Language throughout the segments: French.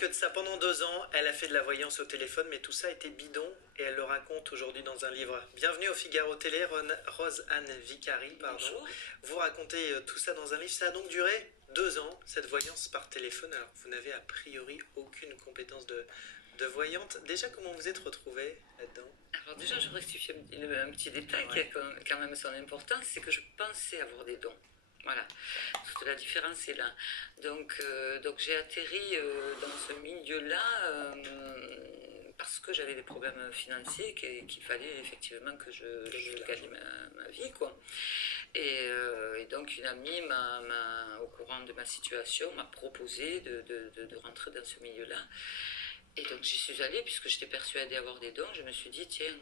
que de ça. Pendant 2 ans, elle a fait de la voyance au téléphone, mais tout ça était bidon et elle le raconte aujourd'hui dans un livre. Bienvenue au Figaro Télé, Rose-Anne Vicari, pardon. Bonjour. Vous racontez tout ça dans un livre. Ça a donc duré 2 ans, cette voyance par téléphone. Alors, vous n'avez a priori aucune compétence de voyante. Déjà, comment vous êtes retrouvée là-dedans? Alors déjà, je rectifie un petit détail qui a quand même son importance, c'est que je pensais avoir des dons. Voilà, toute la différence est là. Donc j'ai atterri dans ce milieu-là parce que j'avais des problèmes financiers qu'il fallait effectivement que je gagne ma vie, quoi. Et donc une amie au courant de ma situation, m'a proposé de rentrer dans ce milieu-là. Et donc j'y suis allée puisque j'étais persuadée d'avoir des dons. Je me suis dit, tiens...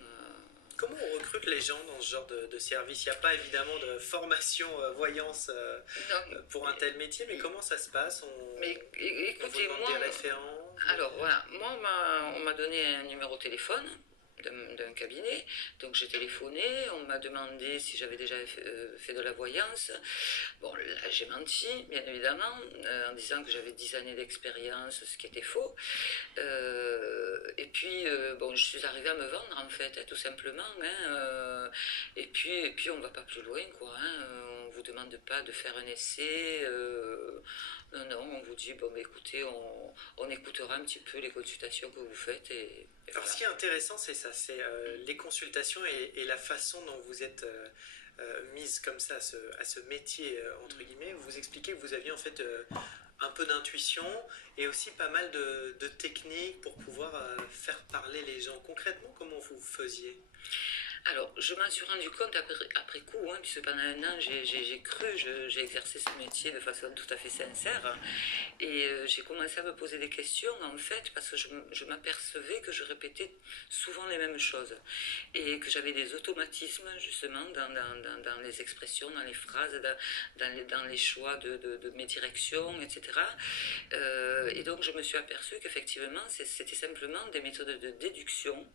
Comment on recrute les gens dans ce genre de service? Il n'y a pas évidemment de formation voyance pour un tel métier, mais comment ça se passe? Écoutez, on vous demande des référents? Alors voilà, moi on m'a donné un numéro de téléphone d'un cabinet, donc j'ai téléphoné, on m'a demandé si j'avais déjà fait de la voyance. Bon, là j'ai menti, bien évidemment, en disant que j'avais 10 années d'expérience, ce qui était faux. Et puis, bon, je suis arrivée à me vendre, en fait, tout simplement. Et puis, on va pas plus loin, quoi. On vous demande pas de faire un essai. Non, on vous dit, bon, bah, écoutez, on écoutera un petit peu les consultations que vous faites. Alors, ce qui est intéressant, c'est ça, c'est les consultations et la façon dont vous êtes mise comme ça à ce métier, entre guillemets. Vous expliquez que vous aviez en fait un peu d'intuition et aussi pas mal de techniques pour pouvoir faire parler les gens. Concrètement, comment vous faisiez? Alors, je m'en suis rendu compte après coup, puisque pendant un an, j'ai exercé ce métier de façon tout à fait sincère. Et j'ai commencé à me poser des questions, en fait, parce que je m'apercevais que je répétais souvent les mêmes choses. Et que j'avais des automatismes, justement, dans les expressions, dans les phrases, dans les choix de mes directions, etc. Et donc, je me suis aperçue qu'effectivement, c'était simplement des méthodes de déduction.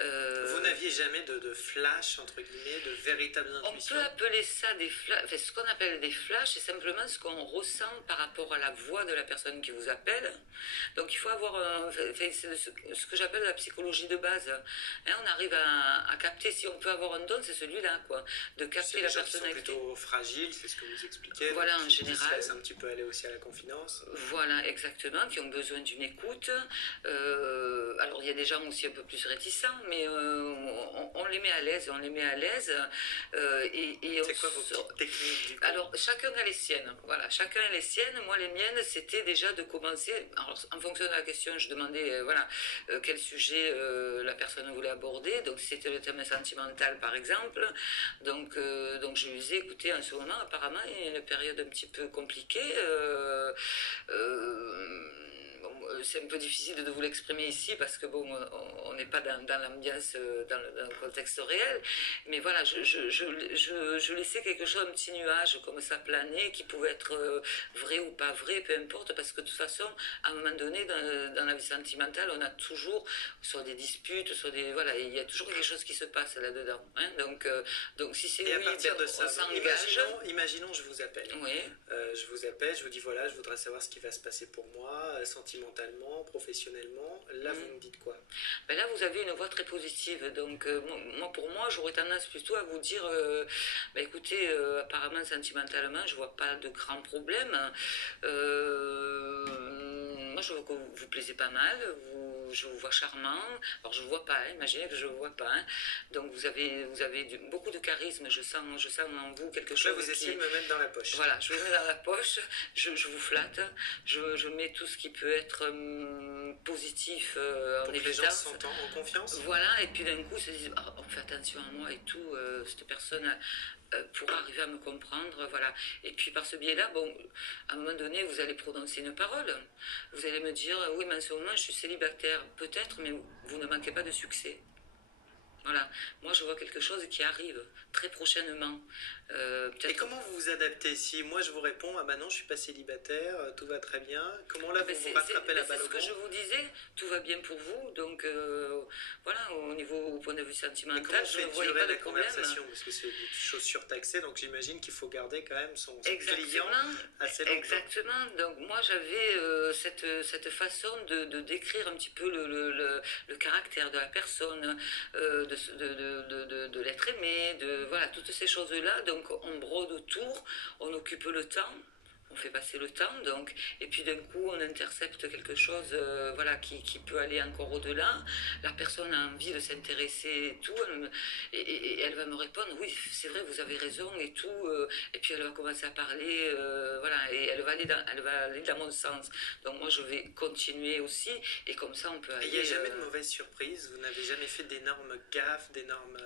Vous n'aviez jamais de flash, entre guillemets, de véritable intuition? On peut appeler ça des flashs. Enfin, ce qu'on appelle des flashs, c'est simplement ce qu'on ressent par rapport à la voix de la personne qui vous appelle. Donc il faut avoir c'est ce que j'appelle la psychologie de base. On arrive à capter, si on peut avoir un don, c'est celui-là, quoi. De capter la personnalité. Qui sont plutôt fragiles, c'est ce que vous expliquez. Voilà, en général. Qui se laissent un petit peu aller aussi à la confidence. Voilà, exactement, qui ont besoin d'une écoute. Alors il y a des gens aussi un peu plus réticents, mais on les met à l'aise, C'est quoi vos petites techniques du coup? Alors chacun a les siennes, voilà, chacun a les siennes. Moi les miennes, c'était déjà de commencer, alors, en fonction de la question, je demandais quel sujet la personne voulait aborder. Donc si c'était le thème sentimental par exemple, donc je lui disais, écoutez, en ce moment apparemment il y a une période un petit peu compliquée. C'est un peu difficile de vous l'exprimer ici parce que bon, on n'est pas dans l'ambiance, dans le contexte réel, mais voilà, je laissais quelque chose, un petit nuage comme ça planer, qui pouvait être vrai ou pas vrai, peu importe, parce que de toute façon, à un moment donné, dans la vie sentimentale, on a toujours, soit des disputes, voilà, il y a toujours quelque chose qui se passe là-dedans. Donc si c'est oui, à partir de ça, on s'engage. Imaginons, je vous appelle. Oui. Je vous appelle, je vous dis voilà, je voudrais savoir ce qui va se passer pour moi, sentimentalement, professionnellement. Là, vous me dites quoi? Ben là, vous avez une voix très positive. Donc, pour moi, j'aurais tendance plutôt à vous dire, écoutez, apparemment, sentimentalement, je vois pas de grands problèmes. Moi, je vois que vous plaisez pas mal. Je vous vois charmant. Alors, je ne vois pas, imaginez que je ne vois pas. Donc, vous avez beaucoup de charisme. Je sens en vous quelque chose. Là, vous essayez de me mettre dans la poche. Voilà, je vous mets dans la poche, je vous flatte, je mets tout ce qui peut être positif en évidence. Pour que les gens se sentent en confiance. Voilà, et puis d'un coup, ils se disent, on fait attention à moi et tout, cette personne... pour arriver à me comprendre, voilà. Et puis par ce biais-là, bon, à un moment donné, vous allez prononcer une parole. Vous allez me dire, oui, mais en ce moment, je suis célibataire, peut-être, mais vous ne manquez pas de succès. Voilà, moi je vois quelque chose qui arrive très prochainement. Et comment vous vous adaptez? Si moi je vous réponds, ah bah non, je suis pas célibataire, tout va très bien, comment là Ah ben, vous vous rattrapez la balle c'est au ce que bon? je vous disais, tout va bien pour vous, donc voilà, au point de vue Mais comment sentimental, on je ne fait voyais durer pas de la problème. conversation? Parce que c'est des choses surtaxées, donc j'imagine qu'il faut garder quand même son client Exactement, assez longtemps. exactement. Donc moi j'avais cette façon de décrire un petit peu le caractère de la personne, de l'être aimé, de voilà toutes ces choses-là. Donc on brode autour, on occupe le temps. On fait passer le temps, donc, et puis d'un coup, on intercepte quelque chose, voilà, qui peut aller encore au-delà. La personne a envie de s'intéresser et tout, et elle va me répondre, oui, c'est vrai, vous avez raison et tout, et puis elle va commencer à parler, voilà, et elle va aller dans mon sens. Donc moi, je vais continuer aussi, et comme ça, on peut Et aller. il n'y a jamais de mauvaise surprise? Vous n'avez jamais fait d'énormes gaffes, d'énormes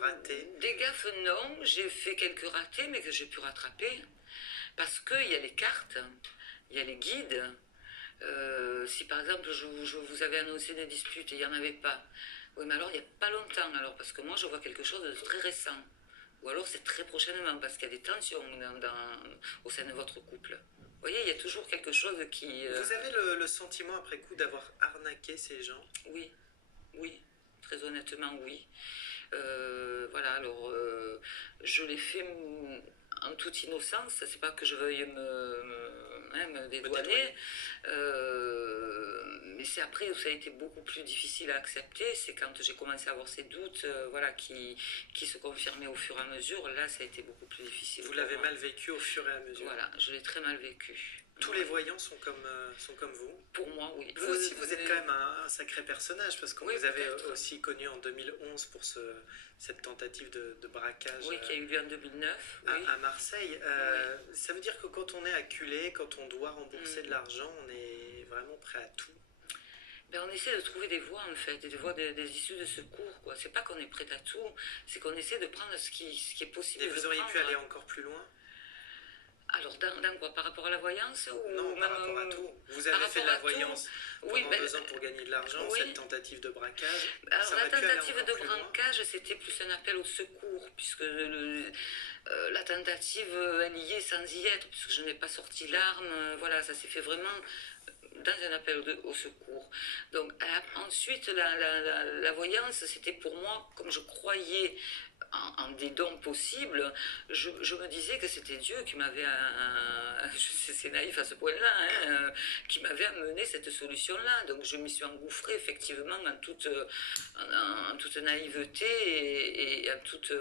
ratés? Des gaffes, non, j'ai fait quelques ratés, mais que j'ai pu rattraper. Parce qu'il y a les cartes, il y a les guides. Si par exemple je vous avais annoncé des disputes et il n'y en avait pas, oui, mais alors il n'y a pas longtemps, alors, parce que moi je vois quelque chose de très récent. Ou alors c'est très prochainement, parce qu'il y a des tensions au sein de votre couple. Vous voyez, il y a toujours quelque chose qui. Vous avez le sentiment après coup d'avoir arnaqué ces gens? Oui, oui, très honnêtement, oui. Voilà, alors je l'ai fait en toute innocence, c'est pas que je veuille me dédouaner, mais c'est après où ça a été beaucoup plus difficile à accepter, c'est quand j'ai commencé à avoir ces doutes voilà, qui se confirmaient au fur et à mesure, là ça a été beaucoup plus difficile. Vous l'avez mal vécu au fur et à mesure? Voilà, je l'ai très mal vécu. Tous les voyants sont comme vous? Pour moi, oui. Vous aussi, vous êtes quand même un sacré personnage, parce qu'on oui, vous avez aussi connu en 2011 pour cette tentative de braquage oui, qui a eu lieu en 2009. Oui. à Marseille. Oui. Ça veut dire que quand on est acculé, quand on doit rembourser de l'argent, on est vraiment prêt à tout? Ben, on essaie de trouver des voies en fait, des voies des issues de secours. Quoi. C'est pas qu'on est prêt à tout, c'est qu'on essaie de prendre ce qui est possible. Et vous auriez pu aller encore plus loin? Alors, dans quoi? Par rapport à la voyance ou Non, par rapport à tout. Vous avez fait de la voyance pendant 2 ans pour gagner de l'argent, oui. cette tentative de braquage. Alors, la tentative de braquage, c'était plus un appel au secours, puisque la tentative, elle y est sans y être, puisque je n'ai pas sorti l'arme. Voilà, ça s'est fait vraiment dans un appel au secours. Donc, ensuite, la voyance, c'était pour moi, comme je croyais en des dons possibles, je me disais que c'était Dieu qui m'avait, c'est naïf à ce point-là, hein, qui m'avait amené cette solution-là. Donc je m'y suis engouffrée effectivement en toute naïveté et en toute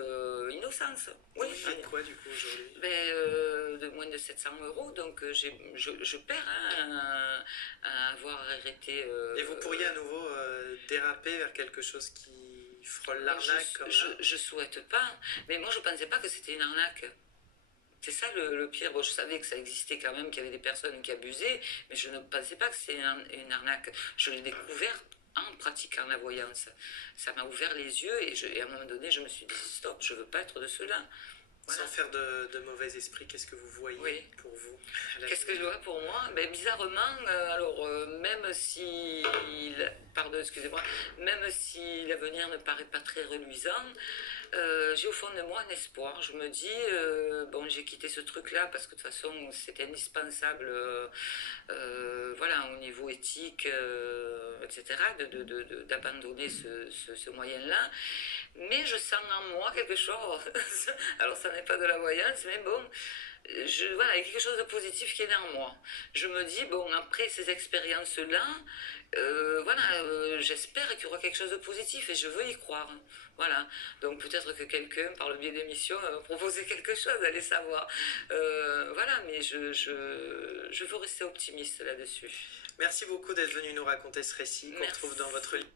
innocence. Oui. Vous faites quoi du coup aujourd'hui? De moins de 700 euros, donc je perds à avoir arrêté. Et vous pourriez à nouveau déraper vers quelque chose qui frôle l'arnaque comme là? Je souhaite pas, mais moi je pensais pas que c'était une arnaque. C'est ça le pire. Bon, je savais que ça existait quand même, qu'il y avait des personnes qui abusaient, mais je ne pensais pas que c'était une arnaque. Je l'ai découvert en pratiquant la voyance. Ça m'a ouvert les yeux et à un moment donné, je me suis dit stop, je veux pas être de ceux-là. Voilà. Sans faire de mauvais esprit, qu'est-ce que vous voyez pour vous? Qu'est-ce que je vois pour moi? Ben, bizarrement, alors même si, pardon, excusez-moi, même si l'avenir ne paraît pas très reluisant, j'ai au fond de moi un espoir. Je me dis, bon, j'ai quitté ce truc-là parce que de toute façon, c'est indispensable, voilà, au niveau éthique, etc., d'abandonner ce moyen-là. Mais je sens en moi quelque chose. Alors, ça n'est pas de la voyance, mais bon, voilà, il y a quelque chose de positif qui est né en moi. Je me dis, bon, après ces expériences-là, voilà, j'espère qu'il y aura quelque chose de positif et je veux y croire. Voilà, donc peut-être que quelqu'un, par le biais d'émissions, va me proposer quelque chose, allez savoir. Voilà, mais je veux rester optimiste là-dessus. Merci beaucoup d'être venu nous raconter ce récit qu'on trouve dans votre livre.